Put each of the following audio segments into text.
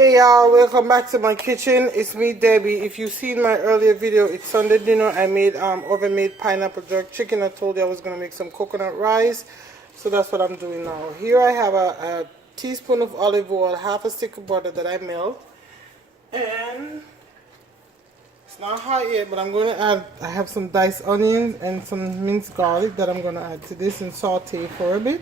Hey y'all, welcome back to my kitchen. It's me, Debbie. If you've seen my earlier video, it's Sunday dinner. I made oven made pineapple jerk chicken. I told you I was gonna make some coconut rice, so that's what I'm doing now. Here I have a teaspoon of olive oil, half a stick of butter that I melt, and it's not hot yet, but I'm gonna add. I have some diced onions and some minced garlic that I'm gonna add to this and saute for a bit.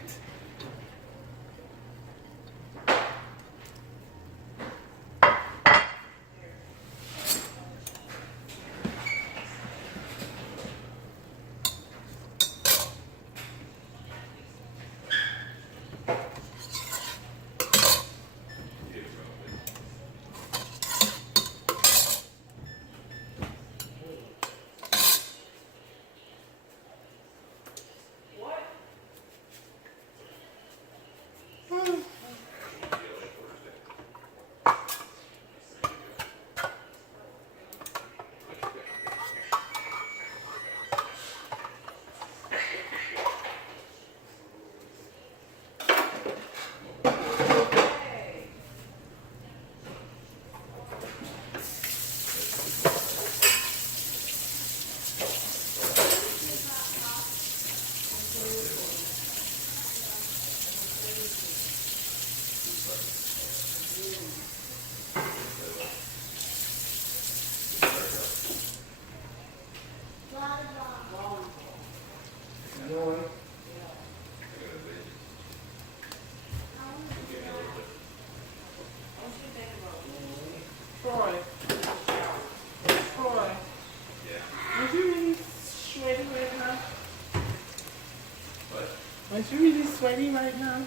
Aren't you really sweaty right now?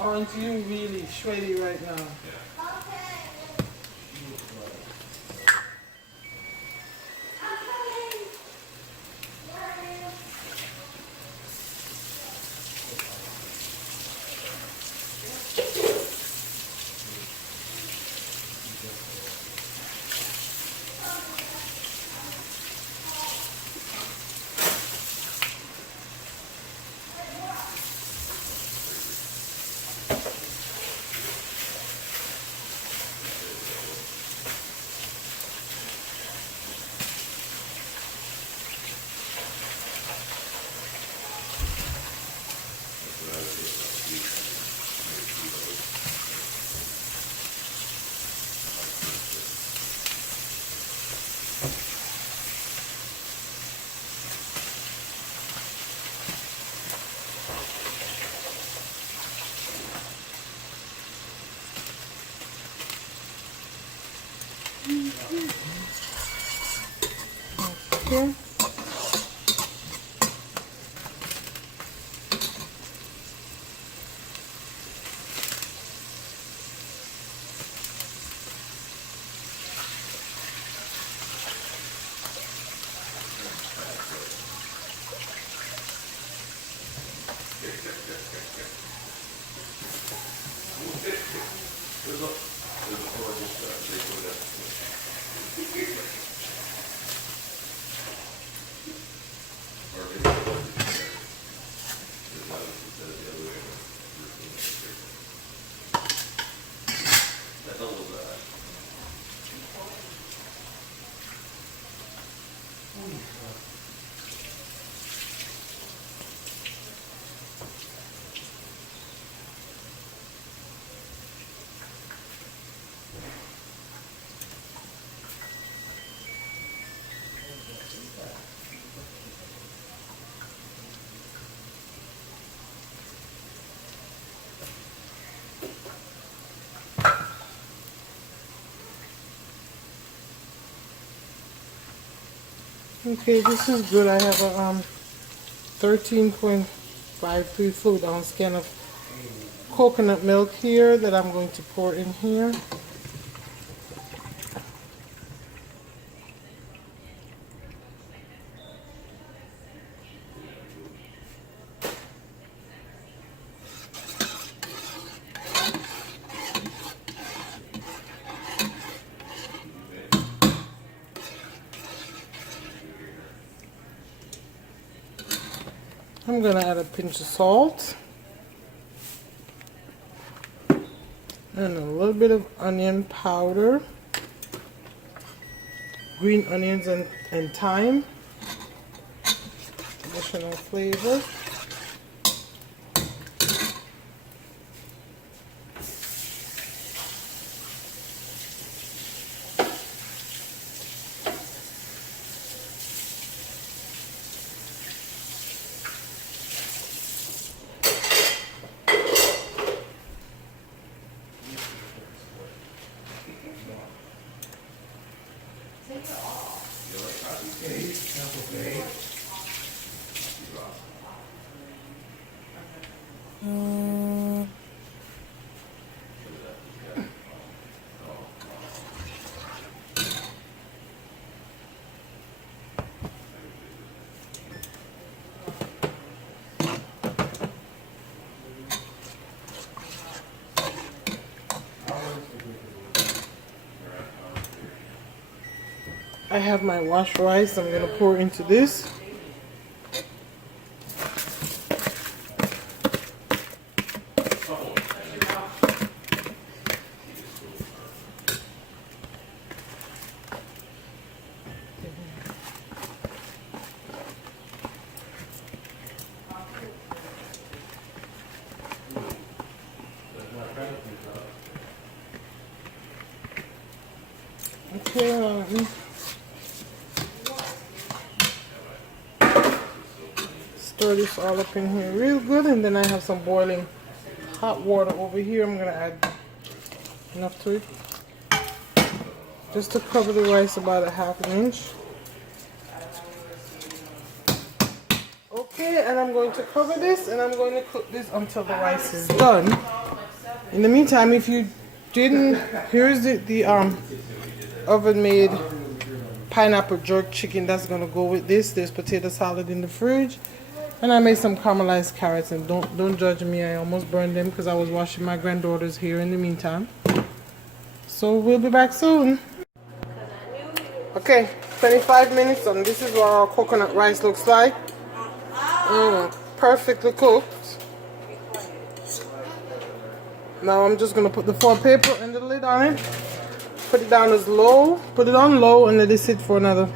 Aren't you really sweaty right now? Okay. Okay, this is good. I have a 13.53 fluid ounce can of coconut milk here that I'm going to pour in here. I'm gonna add a pinch of salt. and a little bit of onion powder, green onions and thyme, additional flavor. I have my washed rice. I'm going to pour into this. Okay, stir this all up in here real good, and then I have some boiling hot water over here. I'm gonna add enough to it just to cover the rice about a half an inch. Okay, and I'm going to cover this, and I'm going to cook this until the rice is done. In the meantime, if you didn't, here's the oven made pineapple jerk chicken that's gonna go with this. There's potato salad in the fridge, and I made some caramelized carrots, and don't judge me, I almost burned them because I was washing my granddaughter's hair in the meantime. So we'll be back soon. Okay, 25 minutes, and this is what our coconut rice looks like. Perfectly cooked. Now I'm just gonna put the foil paper and the lid on it. Put it down as low. Put it on low and let it sit for another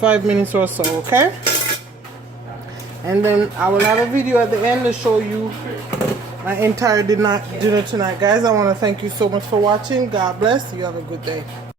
5 minutes or so, okay? And then I will have a video at the end to show you my entire dinner tonight. Guys, I want to thank you so much for watching. God bless. You have a good day.